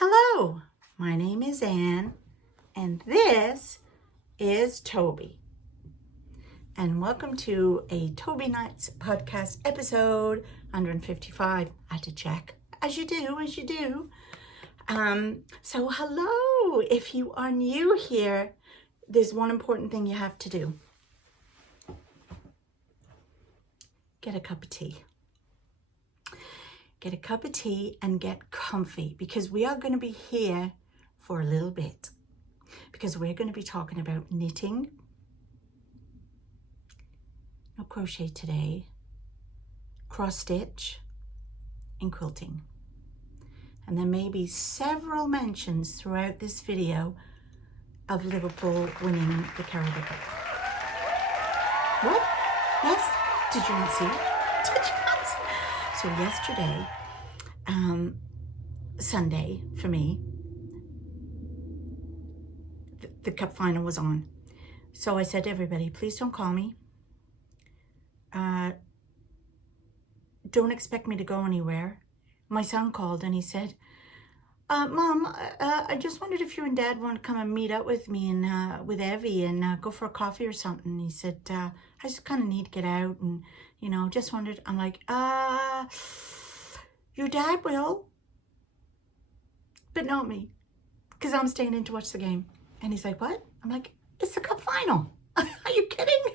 Hello, my name is Anne, and this is Toby. And welcome to a Tobyknits Podcast episode 155. I had to check, as you do. So hello, if you are new here, there's one important thing you have to do. Get a cup of tea. Get a cup of tea and get comfy, because we are going to be here for a little bit, because we're going to be talking about knitting. No crochet today, cross stitch and quilting. And there may be several mentions throughout this video of Liverpool winning the Carabao Cup. What? Yes? Did you not see it? Did you not see it? So yesterday, Sunday for me, the cup final was on. So I said to everybody, please don't call me. Don't expect me to go anywhere. My son called and he said, Mom, I just wondered if you and Dad want to come and meet up with me and with Evie and go for a coffee or something. He said, I just kind of need to get out and, just wondered. I'm like, your dad will, but not me, because I'm staying in to watch the game. And he's like, what? I'm like, it's the cup final. Are you kidding?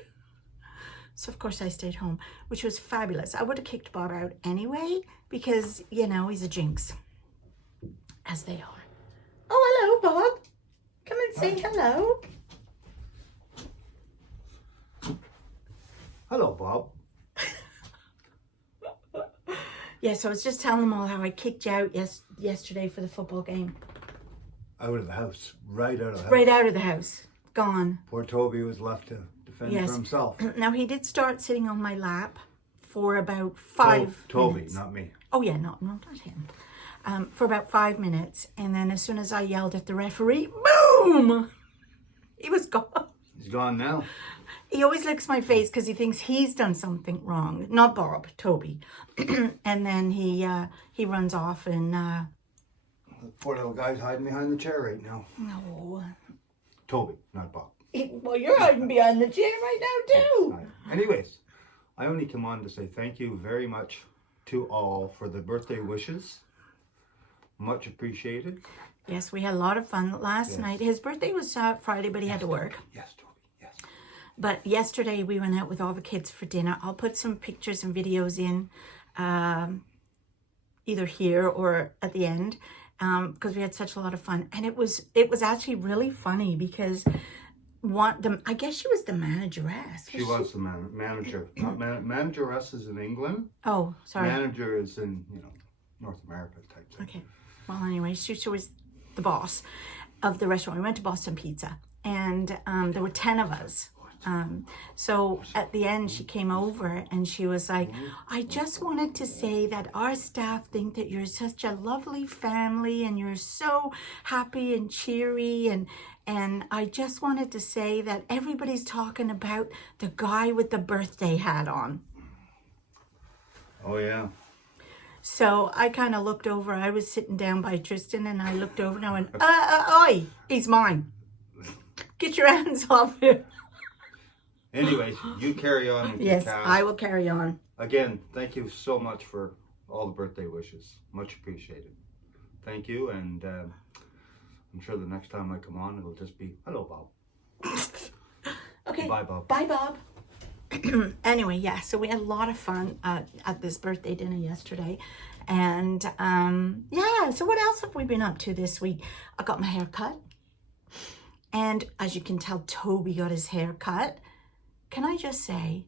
So of course I stayed home, which was fabulous. I would have kicked Bob out anyway, because, he's a jinx, as they are. Oh, hello, Bob. Come and say hello. Hello, Bob. So I was just telling them all how I kicked you out yesterday for the football game. Out of the house. Right out of the house. Right out of the house. Gone. Poor Toby was left to defend for himself. Now, he did start sitting on my lap for about 5 minutes. Toby, not me. Oh, yeah, no, not him. For about 5 minutes. And then as soon as I yelled at the referee, boom! He was gone. He's gone now. He always licks my face because he thinks he's done something wrong. Not Bob, Toby. And then he runs off and... The poor little guy's hiding behind the chair right now. No. Toby, not Bob. Well, you're hiding behind the chair right now, too. Anyways, I only come on to say thank you very much to all for the birthday wishes. Much appreciated. Yes, we had a lot of fun last night. His birthday was Friday, but he had to work. Yes, Toby, yes. But yesterday we went out with all the kids for dinner. I'll put some pictures and videos in either here or at the end, because we had such a lot of fun. And it was actually really funny because I guess she was the manageress. She was the manager. Not manageress is in England. Oh, sorry. Manager is in, North America type thing. Okay. Well, anyway, she was the boss of the restaurant. We went to Boston Pizza, and there were 10 of us. So at the end, she came over and she was like, I just wanted to say that our staff think that you're such a lovely family and you're so happy and cheery. And I just wanted to say that everybody's talking about the guy with the birthday hat on. Oh, yeah. So I kind of looked over. I was sitting down by Tristan and I looked over and I went, oi, he's mine. Get your hands off him. Anyways, you carry on with your Yes, cast. I will carry on. Again, thank you so much for all the birthday wishes. Much appreciated. Thank you, and I'm sure the next time I come on, it'll just be, hello, Bob. Okay. Bye, Bob. Bye, Bob. Anyway, so we had a lot of fun at this birthday dinner yesterday. And so what else have we been up to this week? I got my hair cut. And as you can tell, Toby got his hair cut. Can I just say,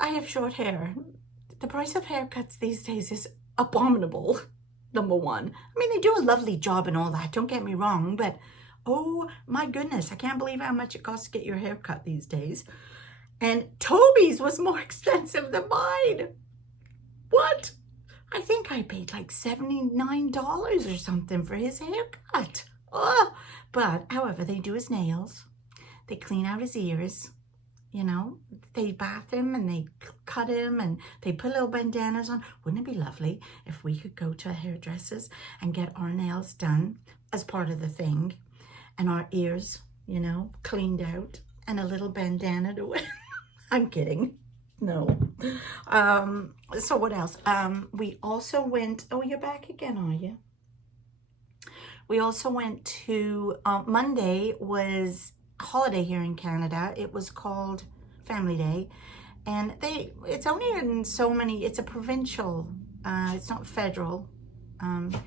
I have short hair. The price of haircuts these days is abominable, number one. I mean, they do a lovely job and all that, don't get me wrong, but oh my goodness, I can't believe how much it costs to get your hair cut these days. And Toby's was more expensive than mine. What? I think I paid like $79 or something for his haircut. Oh, but however, they do his nails. They clean out his ears. you know, they bath him and they cut him and they put little bandanas on. Wouldn't it be lovely if we could go to a hairdresser's and get our nails done as part of the thing, and our ears, you know, cleaned out, and a little bandana to wear? I'm kidding. No. So what else? We also went, oh, you're back again, are you? We also went to, Monday was holiday here in Canada. It was called Family Day, and it's only in so many, it's a provincial, it's not federal,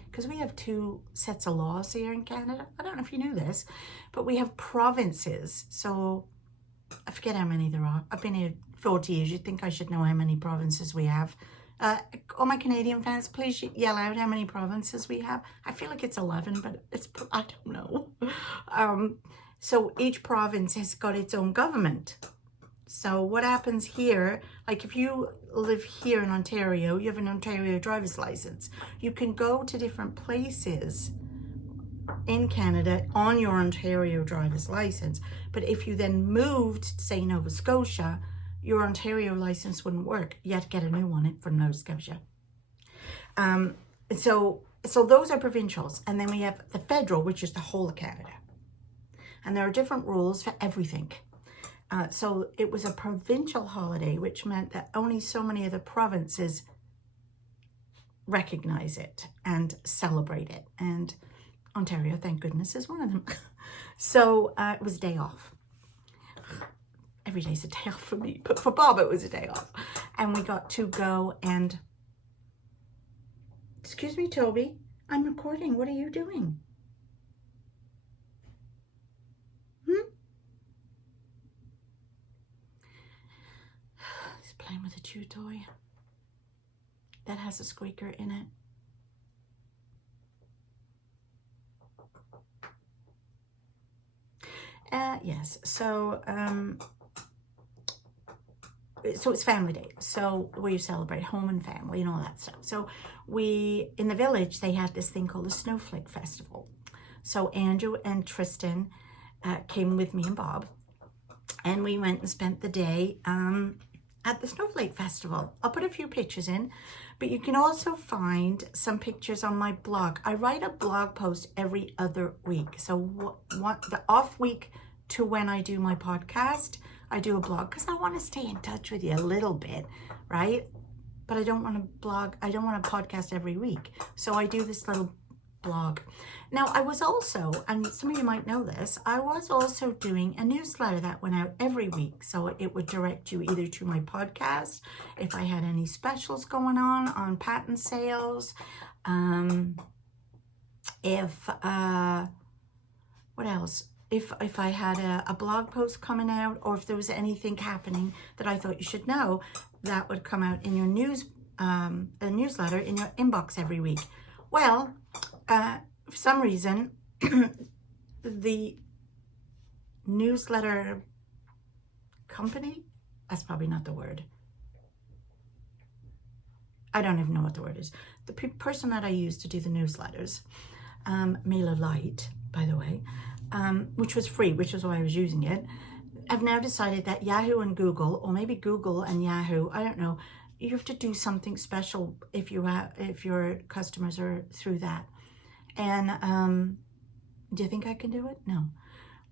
because we have 2 sets of laws here in Canada. I don't know if you knew this, but we have provinces. So I forget how many there are. I've been here 40 years. You'd think I should know how many provinces we have. All my Canadian fans, please yell out how many provinces we have. I feel like it's 11, but I don't know. So each province has got its own government. So what happens here, like if you live here in Ontario, you have an Ontario driver's license. You can go to different places in Canada on your Ontario driver's license. But if you then moved to, say, Nova Scotia, your Ontario license wouldn't work. You had to get a new one from Nova Scotia. So those are provincials. And then we have the federal, which is the whole of Canada. And there are different rules for everything. So it was a provincial holiday, which meant that only so many of the provinces recognize it and celebrate it. And Ontario, thank goodness, is one of them. So it was a day off. Every day's a day off for me, but for Bob it was a day off. And we got to go and... Excuse me, Toby, I'm recording. What are you doing? He's playing with a chew toy that has a squeaker in it. Yes, so it's Family Day, so where you celebrate home and family and all that stuff. So in the village, they had this thing called the Snowflake Festival. So Andrew and Tristan came with me and Bob, and we went and spent the day at the Snowflake Festival. I'll put a few pictures in, but you can also find some pictures on my blog. I write a blog post every other week. So what the off week to when I do my podcast, I do a blog because I want to stay in touch with you a little bit, right? But I don't want to blog, I don't want to podcast every week. So I do this little blog. Now I was also, and some of you might know this, I was also doing a newsletter that went out every week. So it would direct you either to my podcast, if I had any specials going on patent sales, what else? If I had a blog post coming out, or if there was anything happening that I thought you should know, that would come out in your a newsletter in your inbox every week. Well, for some reason, the newsletter company, that's probably not the word. I don't even know what the word is. The person that I use to do the newsletters, Mailer Lite, by the way, which was free, which is why I was using it. I've now decided that Yahoo and Google, or maybe Google and Yahoo, I don't know, you have to do something special if your customers are through that. And do you think I can do it? No.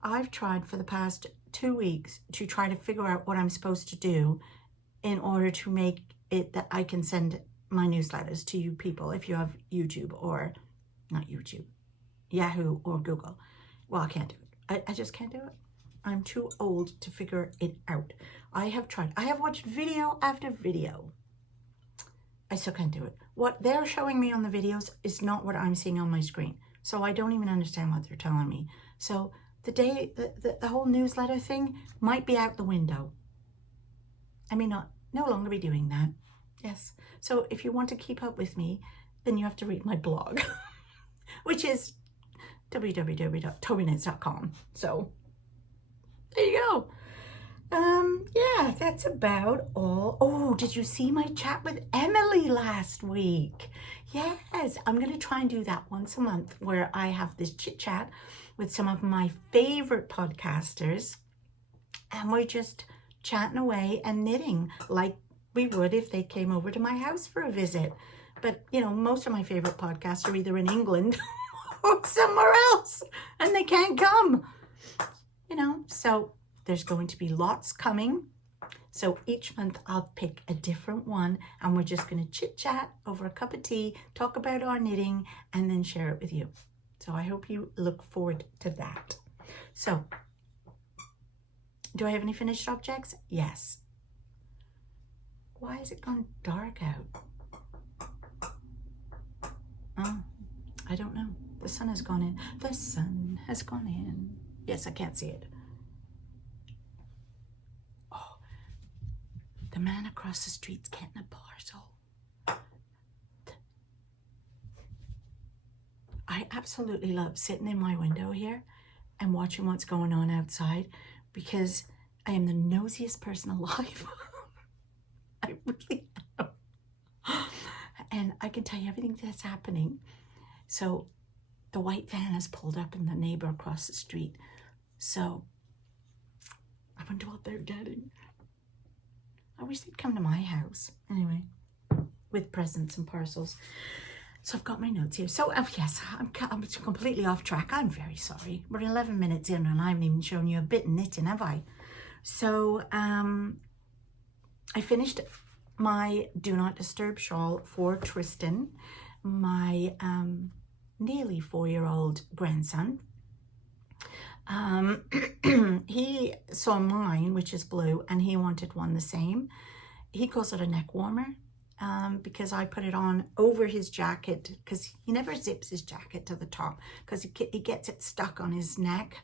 I've tried for the past 2 weeks to try to figure out what I'm supposed to do in order to make it that I can send my newsletters to you people if you have YouTube, or not YouTube, Yahoo or Google. Well, I can't do it. I just can't do it. I'm too old to figure it out. I have tried. I have watched video after video. I still can't do it. What they're showing me on the videos is not what I'm seeing on my screen. So I don't even understand what they're telling me. So the whole newsletter thing might be out the window. I may no longer be doing that. Yes. So if you want to keep up with me, then you have to read my blog, which is www.tobyknits.com. So there you go. Yeah, that's about all. Oh, did you see my chat with Emily last week? Yes, I'm going to try and do that once a month, where I have this chit chat with some of my favorite podcasters, and we're just chatting away and knitting like we would if they came over to my house for a visit. But, you know, most of my favorite podcasts are either in England or somewhere else, and they can't come, you know. So there's going to be lots coming. So each month I'll pick a different one, and we're just going to chit chat over a cup of tea, talk about our knitting, and then share it with you. So I hope you look forward to that. So, do I have any finished objects? Yes. Why has it gone dark out? Oh, I don't know. The sun has gone in. The sun has gone in. Yes, I can't see it. Oh, the man across the street's getting a parcel. I absolutely love sitting in my window here and watching what's going on outside because I am the nosiest person alive. I really am. And I can tell you everything that's happening. So the white van has pulled up in the neighbor across the street. So I wonder what they're getting. I wish they'd come to my house. Anyway, with presents and parcels. So I've got my notes here. So, yes, I'm completely off track. I'm very sorry. We're 11 minutes in and I haven't even shown you a bit of knitting, have I? So, I finished my Do Not Disturb shawl for Tristan, my nearly 4-year-old grandson. He saw mine, which is blue, and he wanted one the same. He calls it a neck warmer. Because I put it on over his jacket, because he never zips his jacket to the top because he gets it stuck on his neck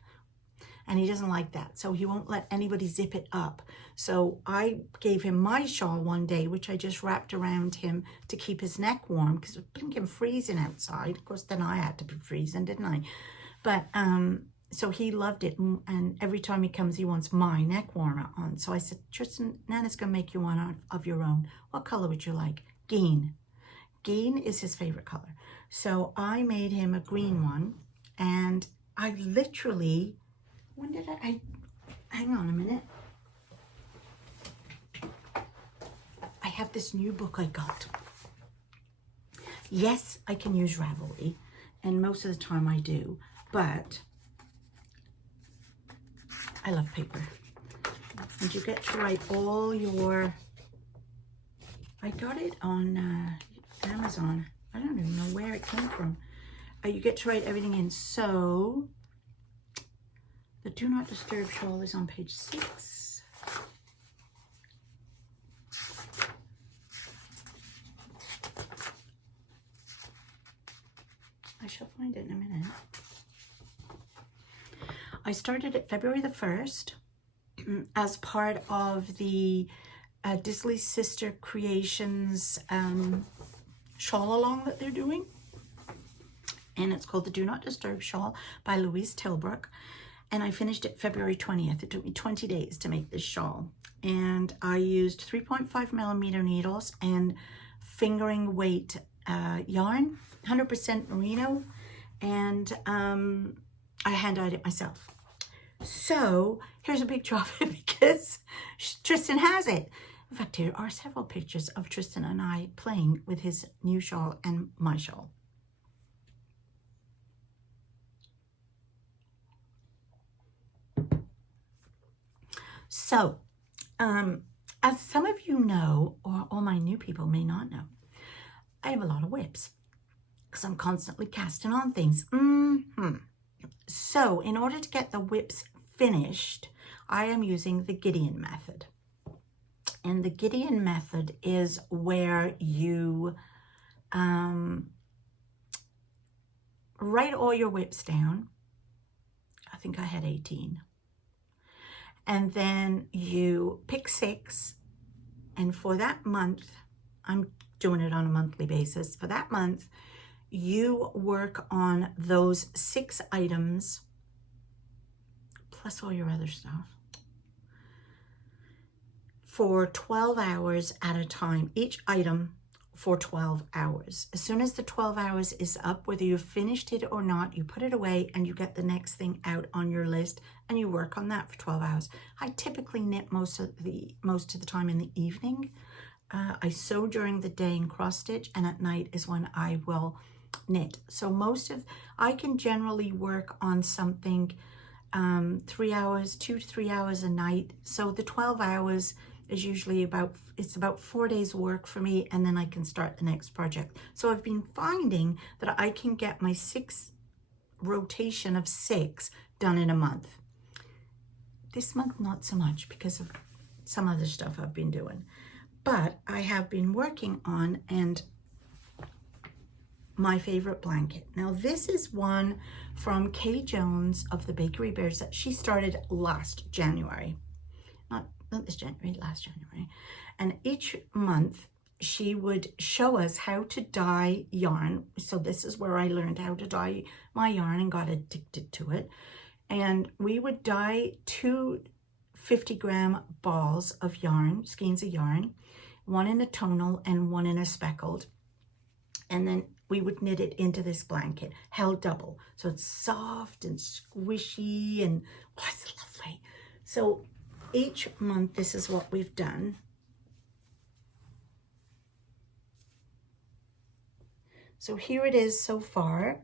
and he doesn't like that. So he won't let anybody zip it up. So I gave him my shawl one day, which I just wrapped around him to keep his neck warm because it was blinking freezing outside. Of course, then I had to be freezing, didn't I? But so he loved it, and every time he comes, he wants my neck warmer on. So I said, Tristan, Nana's going to make you one of your own. What color would you like? Green. Green is his favorite color. So I made him a green one, and I literally, when did I hang on a minute. I have this new book I got. Yes, I can use Ravelry, and most of the time I do, but I love paper. And you get to write all your, I got it on Amazon. I don't even know where it came from. You get to write everything in. So the Do Not Disturb shawl is on page 6. I shall find it in a minute. I started it February the 1st as part of the Disley's Sister Creations shawl along that they're doing. And it's called the Do Not Disturb Shawl by Louise Tillbrook. And I finished it February 20th. It took me 20 days to make this shawl. And I used 3.5mm needles and fingering weight yarn, 100% merino. And I hand-dyed it myself. So here's a picture of it because Tristan has it. In fact, here are several pictures of Tristan and I playing with his new shawl and my shawl. So, as some of you know, or all my new people may not know, I have a lot of whips because I'm constantly casting on things. So in order to get the whips finished, I am using the Gideon method. And the Gideon method is where you write all your whips down. I think I had 18. And then you pick 6. And for that month, I'm doing it on a monthly basis. For that month, you work on those 6 items plus all your other stuff for 12 hours at a time. Each item for 12 hours. As soon as the 12 hours is up, whether you've finished it or not, you put it away and you get the next thing out on your list and you work on that for 12 hours. I typically knit most of the time in the evening. I sew during the day and cross stitch, and at night is when I will knit. So I can generally work on something 3 hours, 2 to 3 hours a night. So the 12 hours is usually about 4 days work for me, and then I can start the next project. So I've been finding that I can get my rotation of 6 done in a month. This month, not so much because of some other stuff I've been doing. But I have been working on my favorite blanket. Now this is one from Kay Jones of the Bakery Bears that she started last January. Not this January, last January. And each month she would show us how to dye yarn. So this is where I learned how to dye my yarn and got addicted to it. And we would dye 2 50-gram balls of yarn, skeins of yarn, one in a tonal and one in a speckled. And then we would knit it into this blanket, held double. So it's soft and squishy and it's lovely. So each month, this is what we've done. So here it is so far.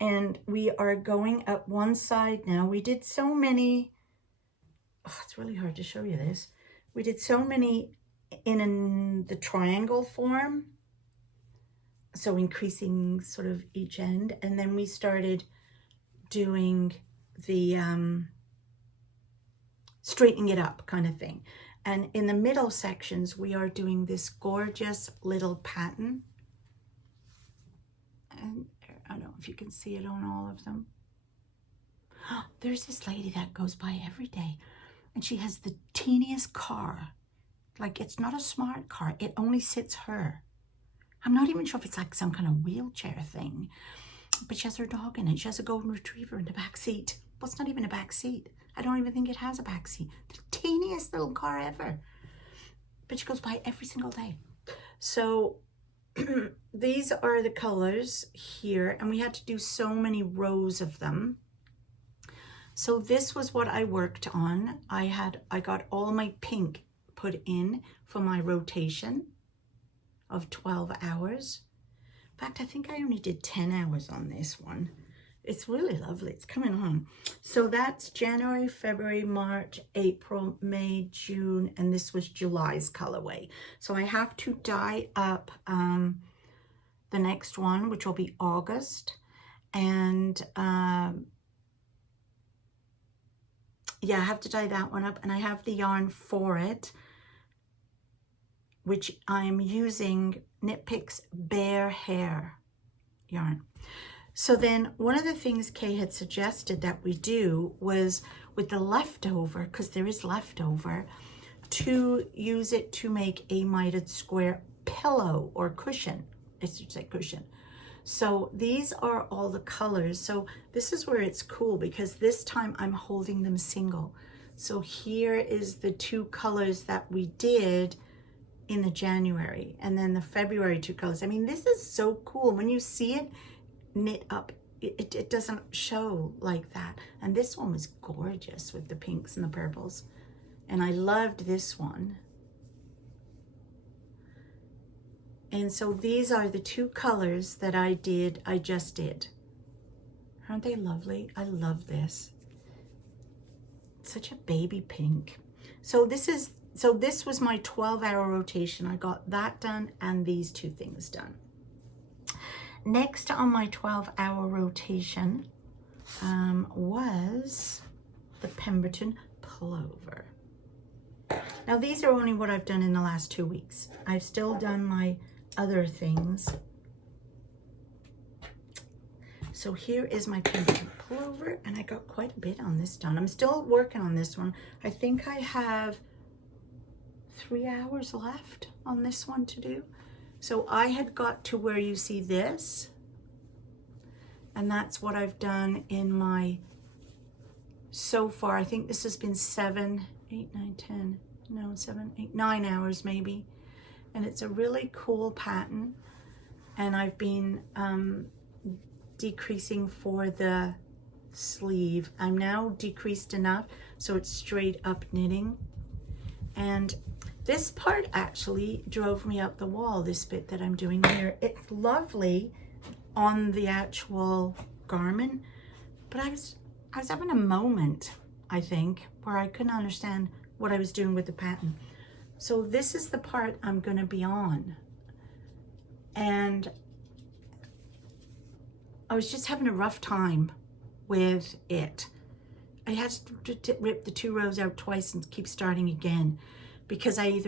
And we are going up one side now. We did so many, it's really hard to show you this. We did so many in the triangle form. So increasing sort of each end. And then we started doing the straightening it up kind of thing. And in the middle sections, we are doing this gorgeous little pattern. And I don't know if you can see it on all of them. There's this lady that goes by every day and she has the teeniest car. Like, it's not a smart car. It only sits her. I'm not even sure if it's like some kind of wheelchair thing, but she has her dog in it. She has a golden retriever in the back seat. Well, it's not even a back seat. I don't even think it has a back seat. The teeniest little car ever. But she goes by every single day. So these are the colors here, and we had to do so many rows of them. So this was what I worked on. I got all my pink put in for my rotation of 12 hours. In fact, I think I only did 10 hours on this one. It's really lovely. It's coming on. So that's January, February, March, April, May, June, and this was July's colorway. So I have to dye up the next one, which will be August. And yeah, I have to dye that one up, and I have the yarn for it, which I'm using Knit Picks Bare Hair yarn. So then one of the things Kay had suggested that we do was with the leftover, because there is leftover, to use it to make a mitered square pillow or cushion. I should say cushion. So these are all the colors. So this is where it's cool because this time I'm holding them single. So here is the 2 colors that we did in the January, and then the February 2 colors. I mean, this is so cool. When you see it knit up, it doesn't show like that. And this one was gorgeous with the pinks and the purples. And I loved this one. And so these are the 2 colors that I just did. Aren't they lovely? I love this. Such a baby pink. So this was my 12-hour rotation. I got that done and these 2 things done. Next on my 12-hour rotation was the Pemberton Pullover. Now these are only what I've done in the last 2 weeks. I've still done my other things. So here is my Pemberton Pullover, and I got quite a bit on this done. I'm still working on this one. I think I have 3 hours left on this one to do. So I had got to where you see this, and that's what I've done in my, so far, I think this has been 7, 8, 9, 10, no, 7, 8, 9 hours maybe. and it's a really cool pattern, and I've been decreasing for the sleeve. I'm now decreased enough so it's straight up knitting, and this part actually drove me up the wall, this bit that I'm doing here. It's lovely on the actual garment, but I was having a moment, I think, where I couldn't understand what I was doing with the pattern. So this is the part I'm going to be on, and I was just having a rough time with it. I had to rip the 2 rows out twice and keep starting again, because I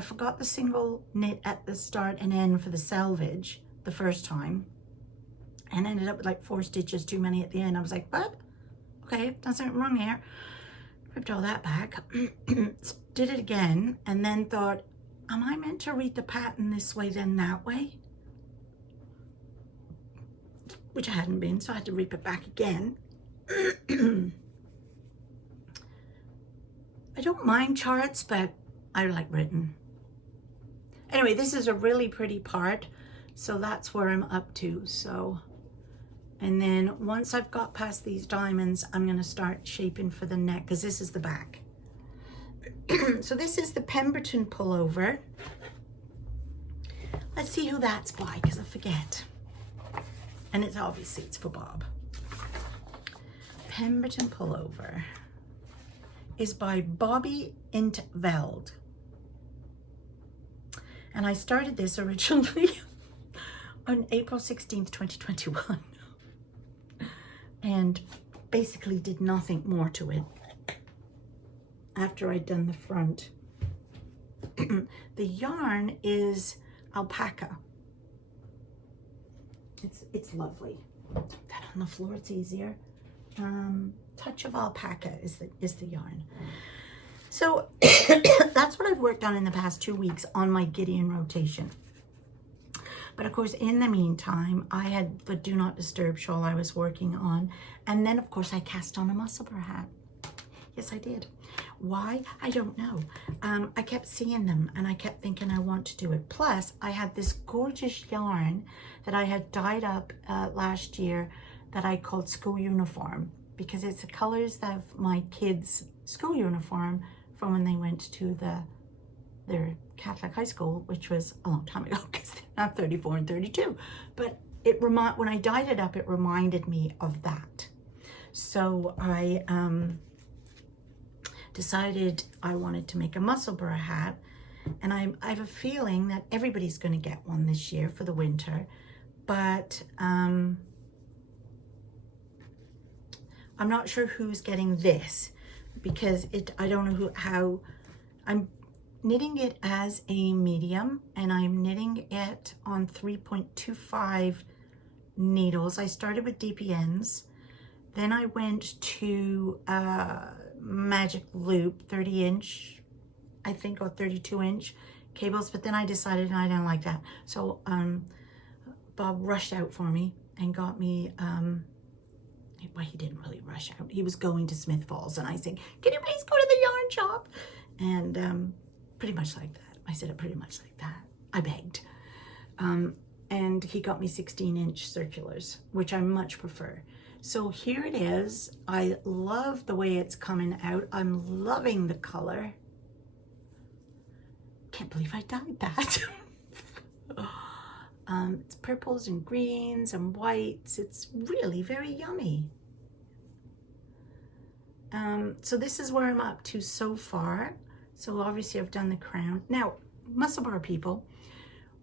forgot the single knit at the start and end for the selvage the first time, and ended up with like 4 stitches too many at the end. I was like, what? Okay, done something wrong here. Ripped all that back, did it again, and then thought, am I meant to read the pattern this way then that way? Which I hadn't been, so I had to rip it back again. I don't mind charts, but I like written. Anyway, this is a really pretty part, so that's where I'm up to. So, and then once I've got past these diamonds, I'm going to start shaping for the neck, because this is the back. So this is the Pemberton pullover. Let's see who that's by, because I forget. And it's obviously, it's for Bob. Pemberton pullover is by Bobbi Intveld. And I started this originally on April 16th, 2021. And basically did nothing more to it after I'd done the front. The yarn is alpaca. It's lovely. Put that on the floor, it's easier. Touch of alpaca is the yarn. So that's what I've worked on in the past 2 weeks on my Gideon rotation. But of course, in the meantime, I had the Do Not Disturb shawl I was working on. And then of course I cast on a Musselburgh hat. Yes, I did. Why? I don't know. I kept seeing them and I kept thinking I want to do it. Plus, I had this gorgeous yarn that I had dyed up last year that I called School Uniform, because it's the colors of my kids' school uniform from when they went to their Catholic high school, which was a long time ago, because they're not 34 and 32. But when I dyed it up, it reminded me of that. So I decided I wanted to make a Musselburgh hat, and I have a feeling that everybody's going to get one this year for the winter, but I'm not sure who's getting this, because I don't know how. I'm knitting it as a medium, and I'm knitting it on 3.25 needles. I started with DPNs, then I went to magic loop 30-inch, I think, or 32-inch cables, but then I decided I didn't like that. So Bob rushed out for me and got me, well, he didn't really rush out. He was going to Smith Falls, and I said, can you please go to the yarn shop? And pretty much like that. I said it pretty much like that. I begged. And he got me 16-inch circulars, which I much prefer. So here it is. I love the way it's coming out. I'm loving the color. Can't believe I dyed that. It's purples and greens and whites. It's really very yummy. So this is where I'm up to so far. So obviously I've done the crown. Now, Musselburgh people,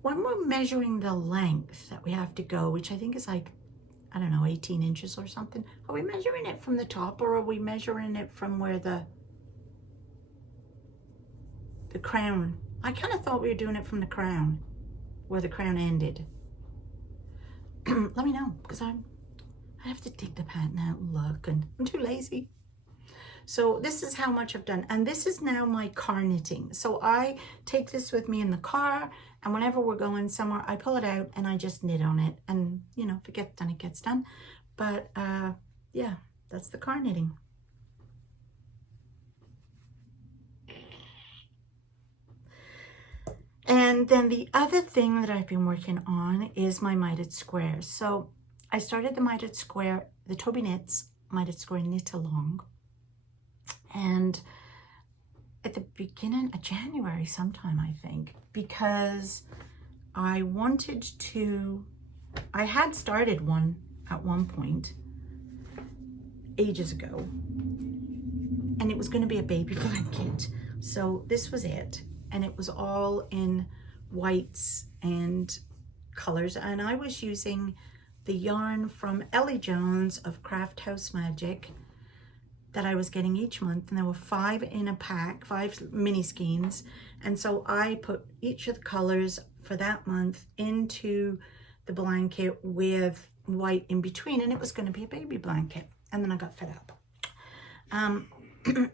when we're measuring the length that we have to go, which I think is like, I don't know, 18 inches or something. Are we measuring it from the top, or are we measuring it from where the crown? I kind of thought we were doing it from the crown, where the crown ended. Let me know, because I have to take the pattern out and look, and I'm too lazy. So this is how much I've done. And this is now my car knitting. So I take this with me in the car, and whenever we're going somewhere, I pull it out and I just knit on it. And, you know, if it gets done, it gets done. But yeah, that's the car knitting. And And then the other thing that I've been working on is my mitered squares. So I started the mitered square, the Tobyknits mitered square knit along. And at the beginning of January sometime, I think, because I wanted to, I had started one at one point ages ago, and it was going to be a baby blanket. So this was it, and it was all in whites and colors, and I was using the yarn from Ellie Jones of Craft House Magic that I was getting each month, and there were 5 in a pack, 5 mini skeins, and so I put each of the colors for that month into the blanket with white in between, and it was going to be a baby blanket. And then I got fed up.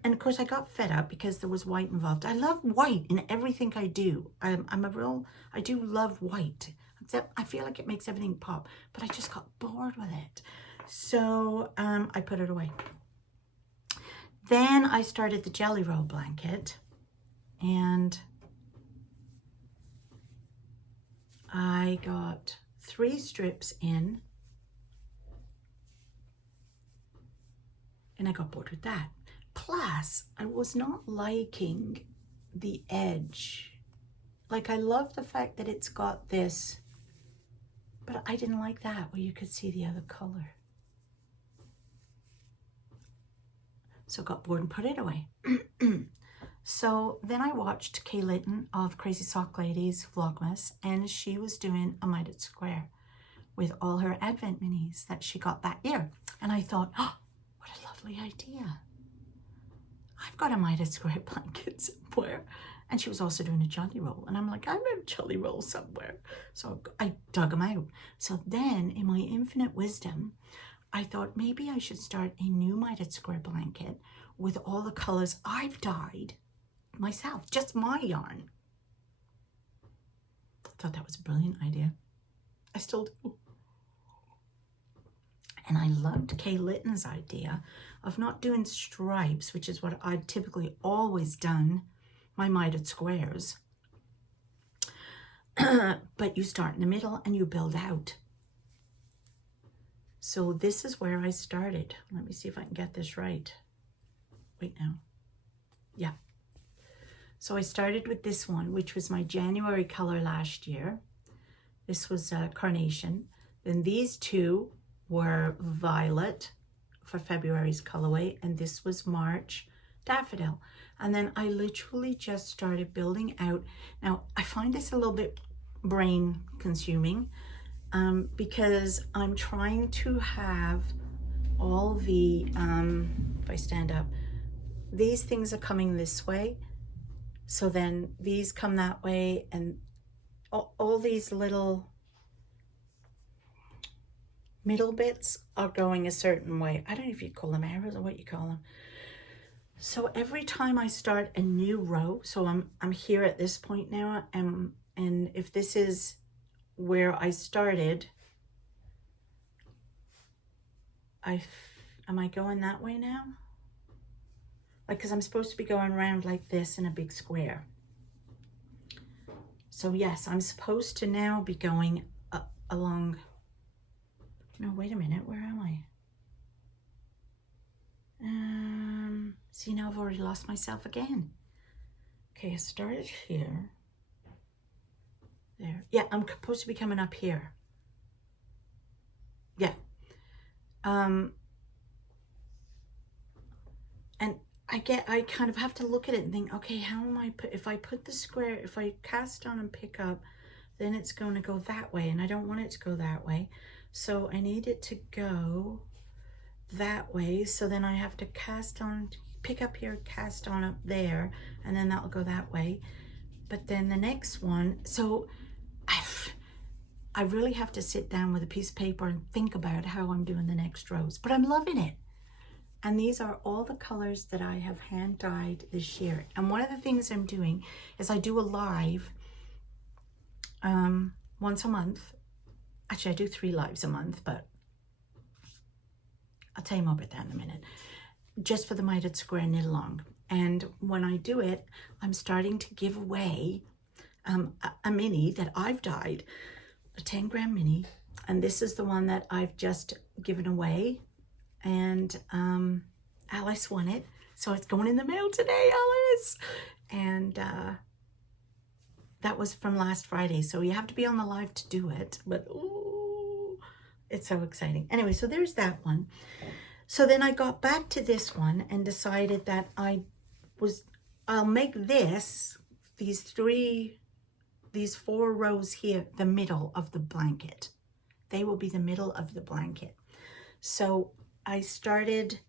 And of course I got fed up because there was white involved. I love white in everything I do. I do love white. Except I feel like it makes everything pop, but I just got bored with it. So I put it away. Then I started the jelly roll blanket, and I got 3 strips in, and I got bored with that. Plus, I was not liking the edge. Like, I love the fact that it's got this, but I didn't like that where you could see the other color. So got bored and put it away. So then I watched Kay Litton of Crazy Sock Ladies Vlogmas, and she was doing a mitered square with all her Advent minis that she got that year. And I thought, oh, what a lovely idea. I've got a mitered square blanket somewhere. And she was also doing a jelly roll. And I'm like, I have a jelly roll somewhere. So I dug them out. So then in my infinite wisdom, I thought maybe I should start a new mitered square blanket with all the colors I've dyed myself, just my yarn. I thought that was a brilliant idea. I still do. And I loved Kay Litton's idea of not doing stripes, which is what I've typically always done, my mitered squares. But you start in the middle and you build out. So this is where I started. Let me see if I can get this right. Wait now. Yeah. So I started with this one, which was my January color last year. This was Carnation. Then these 2 were Violet for February's colorway, and this was March Daffodil. And then I literally just started building out. Now, I find this a little bit brain consuming because I'm trying to have all the, if I stand up, these things are coming this way. So then these come that way, and all these little middle bits are going a certain way. I don't know if you call them arrows or what you call them. So every time I start a new row, so I'm here at this point now, and if this is where I started, am I going that way now? Like, because I'm supposed to be going around like this in a big square. So yes, I'm supposed to now be going along. No, wait a minute, where am I? See, now I've already lost myself again. Okay, I started here. There. Yeah, I'm supposed to be coming up here. Yeah. And I kind of have to look at it and think, okay, how am I if I put the square, if I cast on and pick up, then it's going to go that way, and I don't want it to go that way. So I need it to go that way. So then I have to cast on, pick up here, cast on up there, and then that'll go that way. But then the next one, so I really have to sit down with a piece of paper and think about how I'm doing the next rows. But I'm loving it. And these are all the colors that I have hand dyed this year. And one of the things I'm doing is I do a live once a month. Actually, I do 3 lives a month, but I'll tell you more about that in a minute. Just for the Mitered Square Knit Along. And when I do it, I'm starting to give away a mini that I've dyed, a 10 gram mini. And this is the one that I've just given away. And Alice won it. So it's going in the mail today, Alice. And that was from last Friday. So you have to be on the live to do it. But ooh, it's so exciting. Anyway, so there's that one. So then I got back to this one and decided that I'll make these 4 rows here, the middle of the blanket. They will be the middle of the blanket. So I started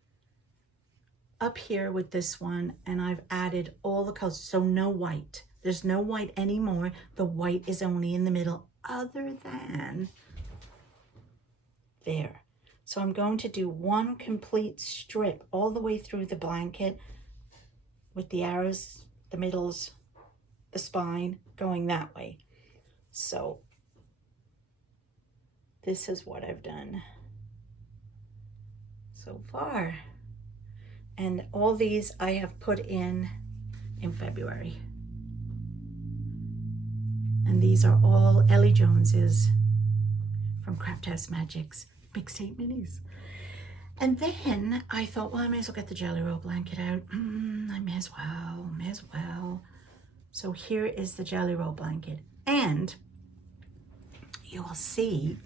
up here with this one, and I've added all the colors. So no white. There's no white anymore. The white is only in the middle, other than there. So I'm going to do one complete strip all the way through the blanket with the arrows, the middles, the spine going that way. So this is what I've done so far. And all these I have put in February. And these are all Ellie Jones's from Craft House Magic's Mixtape Minis. And then I thought, well, I may as well get the Jelly Roll blanket out. I may as well. So here is the Jelly Roll blanket. And you will see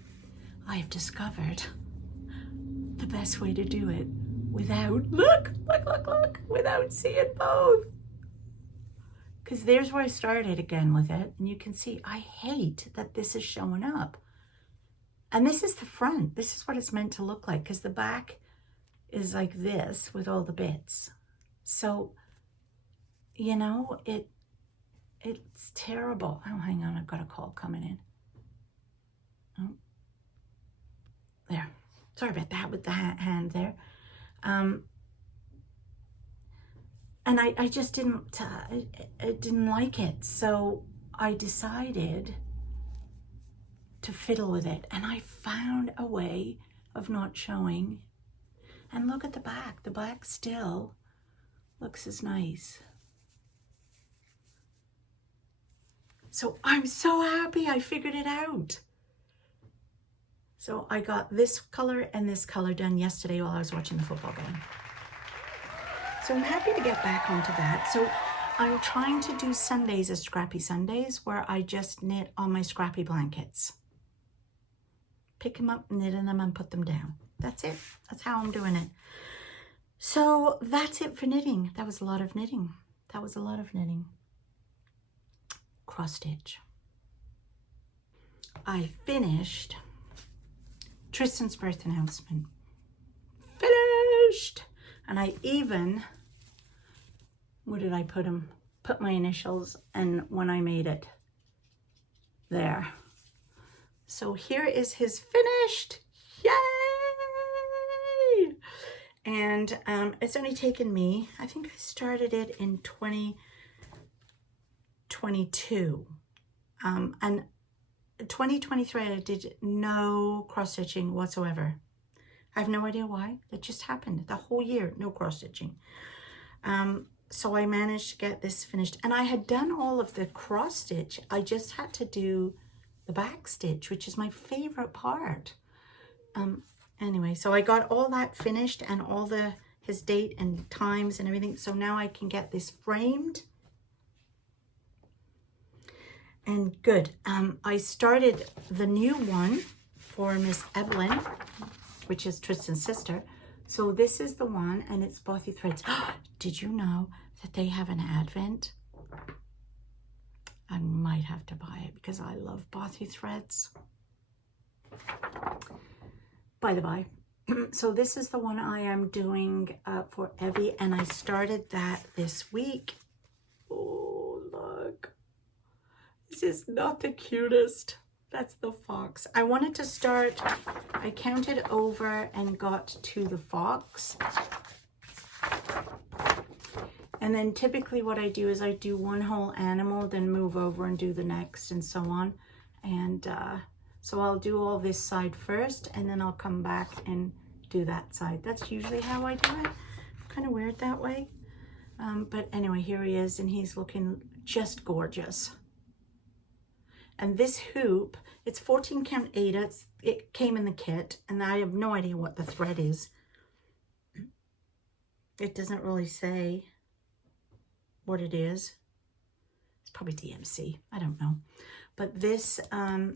I've discovered the best way to do it without, look, without seeing both. Because there's where I started again with it. And you can see, I hate that this is showing up. And this is the front. This is what it's meant to look like, because the back is like this with all the bits. So, you know, it's terrible. Oh, hang on, I've got a call coming in. Oh, there. Sorry about that with the hand there. And I just didn't like it. So I decided to fiddle with it. And I found a way of not showing. And look at the back. The back still looks as nice. So I'm so happy I figured it out. So I got this color and this color done yesterday while I was watching the football game. So I'm happy to get back onto that. So I'm trying to do Sundays as Scrappy Sundays, where I just knit on my scrappy blankets. Pick them up, knit in them, and put them down. That's it. That's how I'm doing it. So that's it for knitting. That was a lot of knitting. Cross stitch. I finished Tristan's birth announcement. Finished! And I even, where did I put them? Put my initials and when I made it. There. So here is his finished. Yay! And it's only taken me, I think I started it in 2022. And 2023 I did no cross stitching whatsoever. I have no idea why. That just happened. The whole year, no cross stitching. So I managed to get this finished. And I had done all of the cross stitch. I just had to do the back stitch, which is my favorite part. Anyway, so I got all that finished and all his date and times and everything. So now I can get this framed. And good. I started the new one for Miss Evelyn, which is Tristan's sister. So this is the one, and it's Bothy threads. Did you know that they have an advent? I might have to buy it because I love Bothy threads. By the by, so this is the one I am doing for Evie, and I started that this week. Oh, look. This is not the cutest. That's the fox. I wanted to start, I counted over and got to the fox. And then typically what I do is I do one whole animal, then move over and do the next and so on. And so I'll do all this side first, and then I'll come back and do that side. That's usually how I do it. Kind of weird that way. But anyway, here he is, and he's looking just gorgeous. And this hoop, it's 14 count Aida. It came in the kit, and I have no idea what the thread is. It doesn't really say what it is. It's probably DMC, I don't know. But this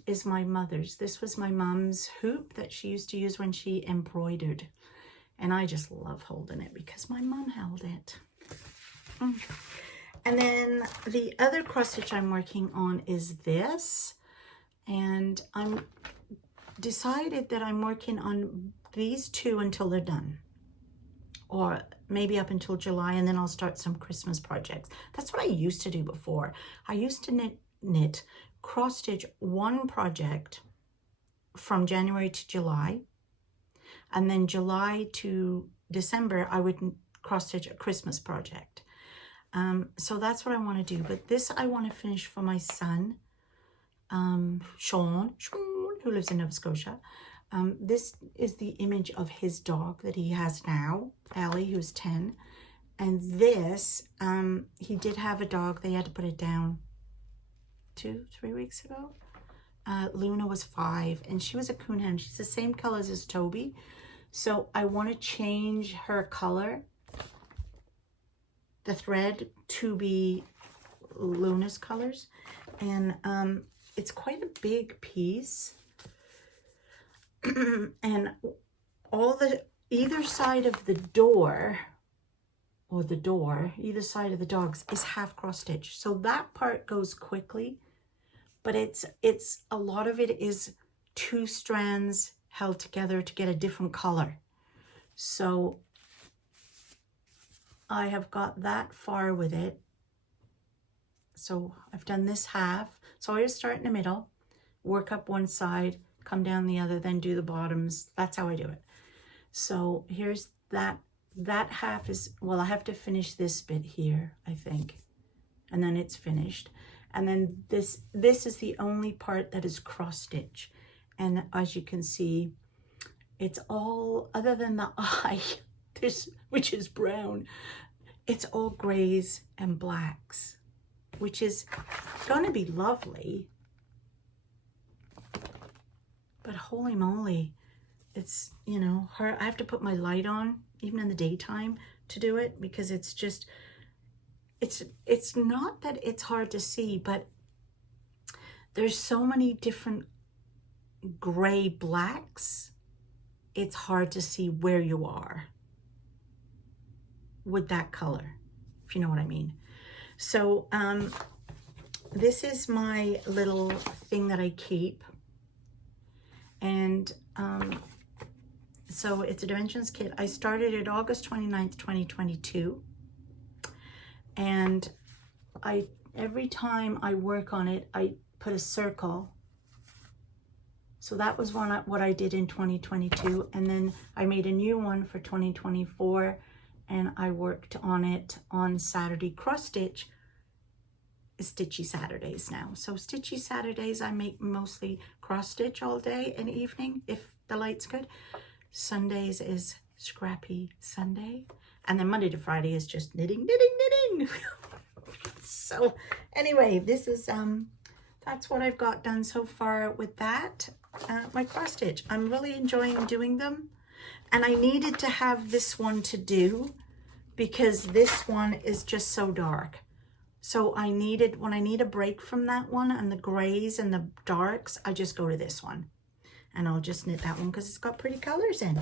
is my mother's. This was my mom's hoop that she used to use when she embroidered. And I just love holding it because my mom held it. And then the other cross stitch I'm working on is this. And I'm decided that I'm working on these two until they're done. Or maybe up until July, and then I'll start some Christmas projects. That's what I used to do before. I used to knit cross stitch one project from January to July, and then July to December I would cross stitch a Christmas project. So that's what I want to do. But this I want to finish for my son, Shawl, who lives in Nova Scotia. This is the image of his dog that he has now, Allie, who's 10. And this, he did have a dog. They had to put it down 2-3 weeks ago. Luna was 5, and she was a coonhound. She's the same colors as Toby. So I want to change her color, the thread, to be Luna's colors. And it's quite a big piece. And either side of the door, or the door, either side of the dogs is half cross stitch. So that part goes quickly, but it's a lot of it is 2 strands held together to get a different color. So I have got that far with it. So I've done this half. So I just start in the middle, work up one side, come down the other, then do the bottoms. That's how I do it. So here's that half is, well, I have to finish this bit here, I think, and then it's finished. And then this is the only part that is cross stitch. And as you can see, it's all, other than the eye, which is brown, it's all grays and blacks, which is going to be lovely. But holy moly, it's, you know, hard. I have to put my light on even in the daytime to do it, because it's just, it's not that it's hard to see, but there's so many different gray blacks. It's hard to see where you are with that color, if you know what I mean. So this is my little thing that I keep. And so it's a Dimensions kit. I started it August 29th, 2022. And every time I work on it, I put a circle. So that was what I did in 2022. And then I made a new one for 2024. And I worked on it on Saturday, cross stitch. Stitchy Saturdays now. So Stitchy Saturdays, I make mostly cross stitch all day and evening if the light's good. Sundays is Scrappy Sunday. And then Monday to Friday is just knitting. So anyway, this is, that's what I've got done so far with that. My cross stitch. I'm really enjoying doing them. And I needed to have this one to do because this one is just so dark. So when I need a break from that one and the grays and the darks, I just go to this one. And I'll just knit that one because it's got pretty colors in.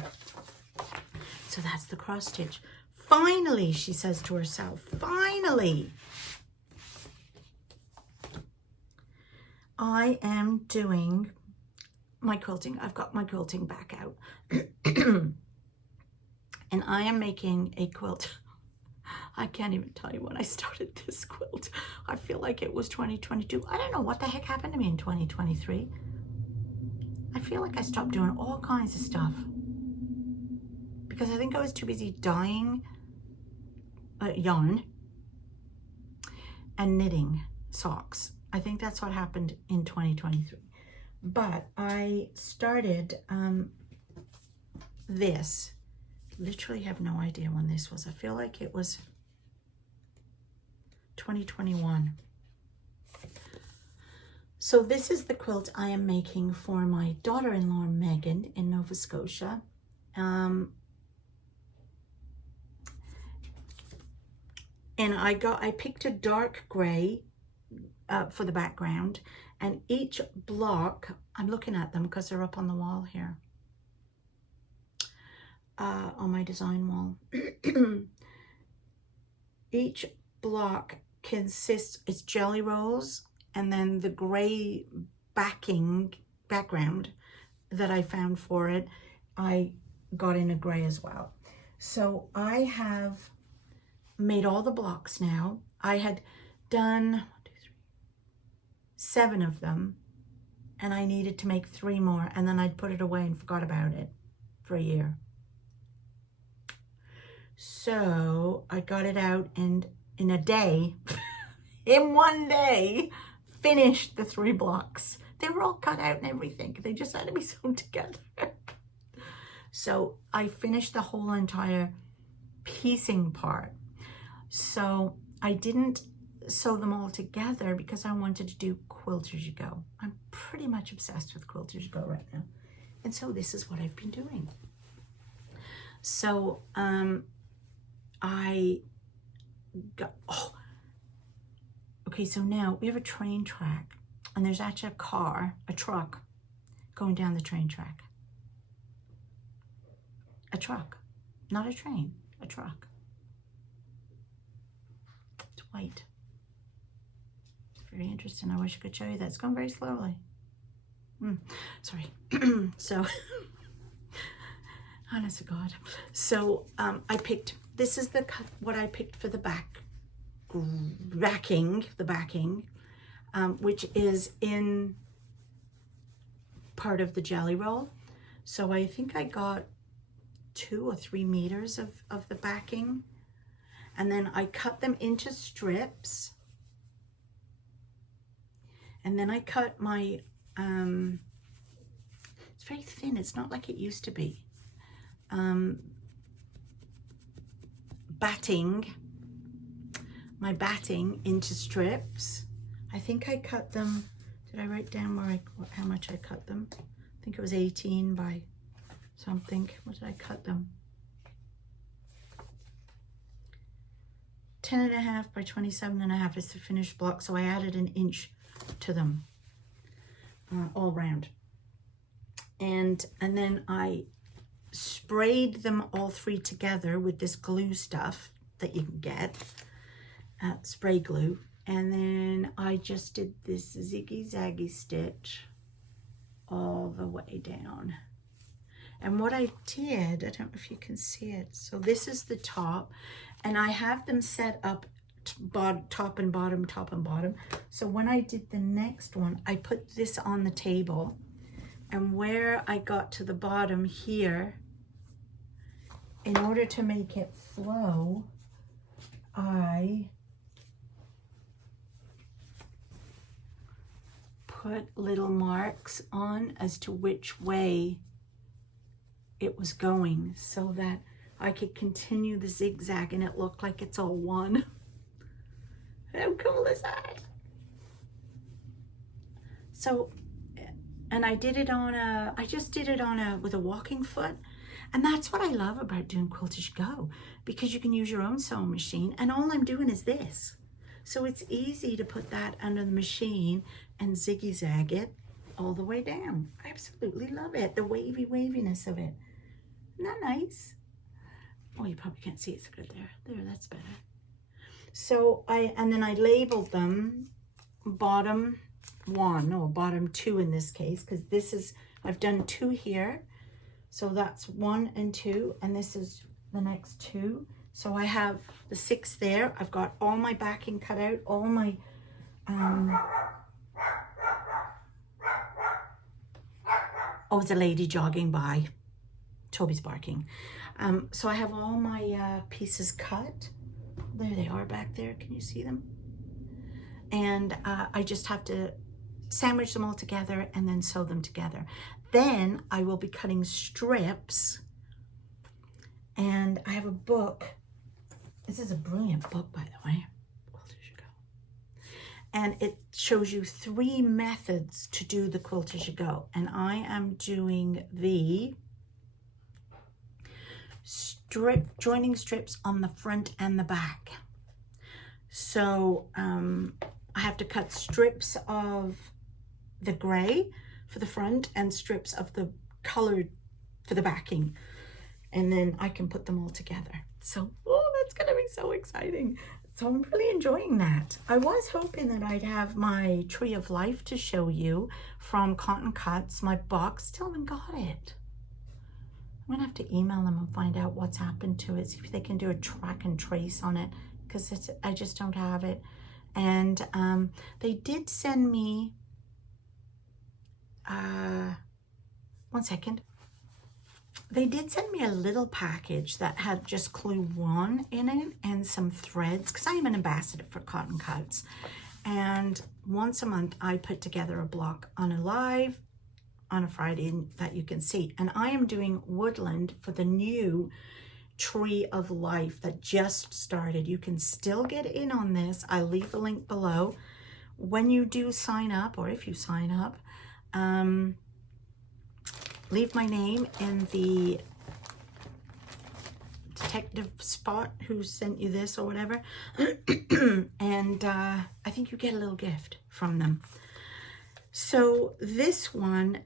So that's the cross stitch. Finally, she says to herself, finally, I am doing my quilting. I've got my quilting back out. And I am making a quilt. I can't even tell you when I started this quilt. I feel like it was 2022. I don't know what the heck happened to me in 2023. I feel like I stopped doing all kinds of stuff because I think I was too busy dyeing yarn and knitting socks. I think that's what happened in 2023. But I started this. Literally have no idea when this was. I feel like it was 2021. So this is the quilt I am making for my daughter-in-law Megan in Nova Scotia. And I picked a dark gray for the background, and each block, I'm looking at them because they're up on the wall here, on my design wall. Each block consists, it's jelly rolls, and then the gray background that I found for it, I got in a gray as well. So I have made all the blocks now. I had done 7 of them, and I needed to make 3 more, and then I'd put it away and forgot about it for a year. So I got it out, and in a day, in one day, finished the 3 blocks. They were all cut out and everything. They just had to be sewn together. So I finished the whole entire piecing part. So I didn't sew them all together because I wanted to do Quilt As You Go. I'm pretty much obsessed with Quilt As You Go right now. And so this is what I've been doing. So I got, okay, so now we have a train track, and there's actually a truck going down the train track. A truck, not a train, a truck. It's white. It's very interesting. I wish I could show you that. It's going very slowly. Sorry. So, honest to God. So I picked, this is what I picked for the backing, which is in part of the jelly roll. So I think I got 2 or 3 meters of the backing, and then I cut them into strips, and then I cut my it's very thin, it's not like it used to be, my batting into strips. I think I cut them, did I write down how much I cut them? I think it was 18 by something. What did I cut them? 10.5 by 27.5 is the finished block. So I added an inch to them all round. And then I sprayed them all 3 together with this glue stuff that you can get, spray glue. And then I just did this ziggy-zaggy stitch all the way down. And what I did, I don't know if you can see it. So this is the top, and I have them set up top and bottom, top and bottom. So when I did the next one, I put this on the table, and where I got to the bottom here, in order to make it flow, I put little marks on as to which way it was going, so that I could continue the zigzag and it looked like it's all one. How cool is that? So, and I did it on I just did it on with a walking foot. And that's what I love about doing Quilt As You Go, because you can use your own sewing machine, and all I'm doing is this. So it's easy to put that under the machine and ziggy-zag it all the way down. I absolutely love it. The waviness of it. Isn't that nice? Oh, you probably can't see it so good there. There, that's better. So and then I labeled them bottom 1, or bottom 2 in this case, because this is, I've done 2 here. So that's 1 and 2, and this is the next 2. So I have the 6 there. I've got all my backing cut out, all my oh, it's a lady jogging by. Toby's barking. So I have all my pieces cut. There they are back there. Can you see them? And I just have to sandwich them all together and then sew them together. Then I will be cutting strips. And I have a book. This is a brilliant book, by the way. Quilt As You Go. and it shows you 3 methods to do the quilt as you go. And I am doing the joining strips on the front and the back. So I have to cut strips of the gray for the front and strips of the colored for the backing, and then I can put them all together. So that's gonna be so exciting. So I'm really enjoying that. I was hoping that I'd have my Tree of Life to show you from Cotton Cuts. My box, still haven't got it. I'm gonna have to email them and find out what's happened to it, see if they can do a track and trace on it, because I just don't have it. And they did send me, one second. They did send me a little package that had just clue 1 in it and some threads, because I am an ambassador for Cotton Cuts. And once a month, I put together a block on a live on a Friday that you can see. And I am doing Woodland for the new Tree of Life that just started. You can still get in on this. I leave a link below. When you do sign up, or if you sign up, leave my name in the detective spot who sent you this or whatever. And I think you get a little gift from them. So this one,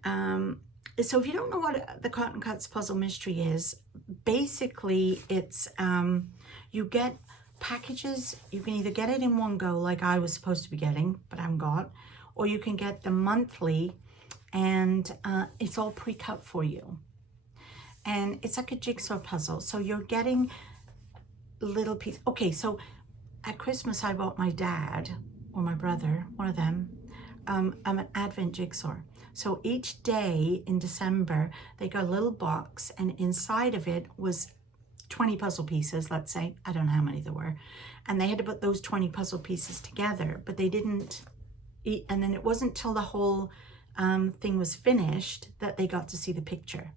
so if you don't know what the Cotton Cuts Puzzle Mystery is, basically it's, you get packages. You can either get it in one go like I was supposed to be getting, but I haven't got, or you can get the monthly, and it's all pre-cut for you. And it's like a jigsaw puzzle. So you're getting little pieces. Okay, so at Christmas I bought my dad or my brother, one of them, an Advent jigsaw. So each day in December, they got a little box, and inside of it was 20 puzzle pieces, let's say. I don't know how many there were. And they had to put those 20 puzzle pieces together, but they didn't eat. And then it wasn't till the whole thing was finished that they got to see the picture,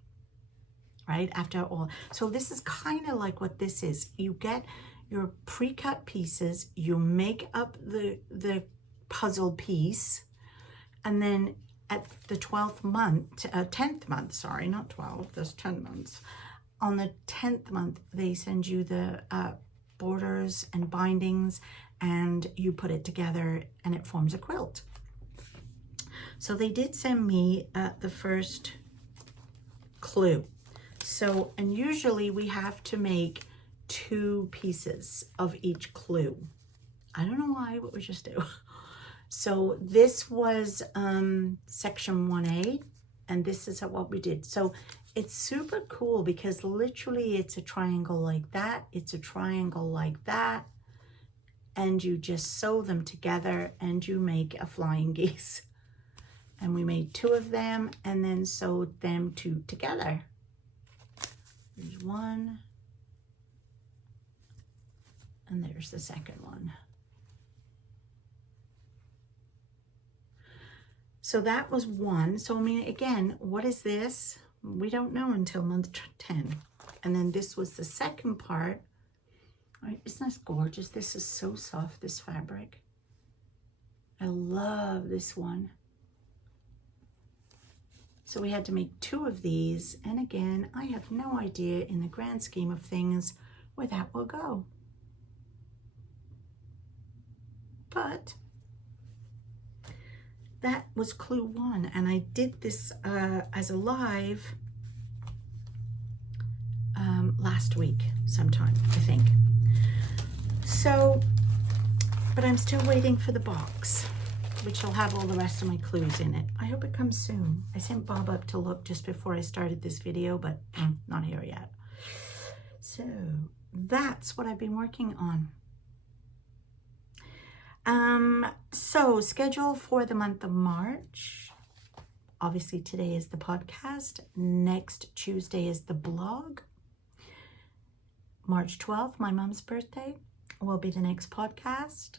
right? After all. So this is kind of like what this is. You get your pre-cut pieces, you make up the puzzle piece, and then at the 10th month, sorry, not 12, there's 10 months. On the 10th month, they send you the borders and bindings, and you put it together and it forms a quilt. So they did send me the first clue. So, and usually we have to make 2 pieces of each clue. I don't know why, but we just do. So this was section 1A, and this is what we did. So it's super cool because literally it's a triangle like that, it's a triangle like that, and you just sew them together and you make a flying geese. And we made 2 of them and then sewed them 2 together. There's one, and there's the second one. So that was 1. So I mean, again, what is this? We don't know until month 10. And then this was the second part. Right, isn't this gorgeous? This is so soft, this fabric. I love this one. So we had to make 2 of these. And again, I have no idea in the grand scheme of things where that will go. But that was clue 1, and I did this as a live last week sometime, I think. So, but I'm still waiting for the box, which will have all the rest of my clues in it. I hope it comes soon. I sent Bob up to look just before I started this video, but not here yet. So that's what I've been working on. So schedule for the month of March. Obviously today is the podcast. Next Tuesday is the blog. March 12th, my mom's birthday, will be the next podcast.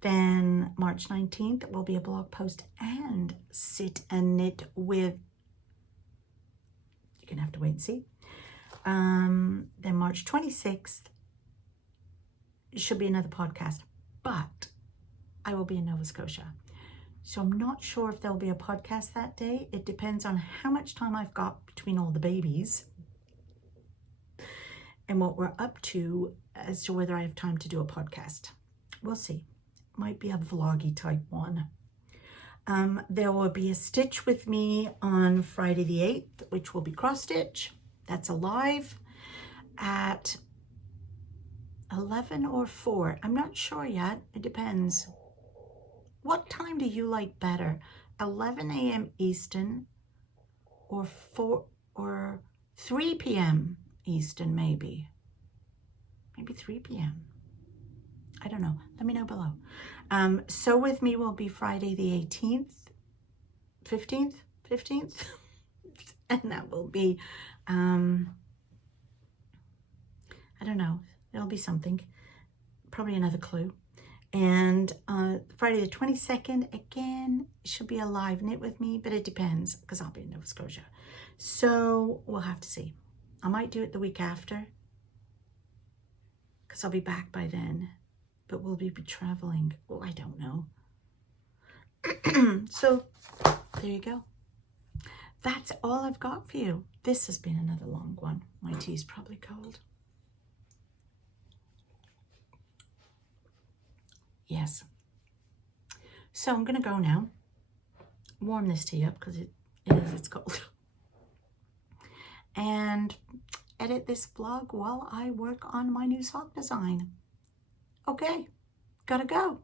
Then March 19th will be a blog post and sit and knit with, you're gonna have to wait and see. Then March 26th, it should be another podcast. But I will be in Nova Scotia. So I'm not sure if there'll be a podcast that day. It depends on how much time I've got between all the babies and what we're up to as to whether I have time to do a podcast. We'll see. Might be a vloggy type one. There will be a stitch with me on Friday the 8th, which will be cross stitch. That's a live at 11 or 4. I'm not sure yet. It depends. What time do you like better? 11 a.m. Eastern or 4 or 3 p.m. Eastern, maybe. Maybe 3 p.m. I don't know. Let me know below. Sew With Me will be Friday the 18th, 15th. And that will be, I don't know. There'll be something. Probably another clue. And Friday the 22nd, again, should be a live knit with me, but it depends because I'll be in Nova Scotia. So we'll have to see. I might do it the week after because I'll be back by then, but we'll be traveling. Well, I don't know. So there you go. That's all I've got for you. This has been another long one. My tea's probably cold. Yes. So I'm going to go now. Warm this tea up because it's cold. And edit this vlog while I work on my new sock design. Okay, gotta go.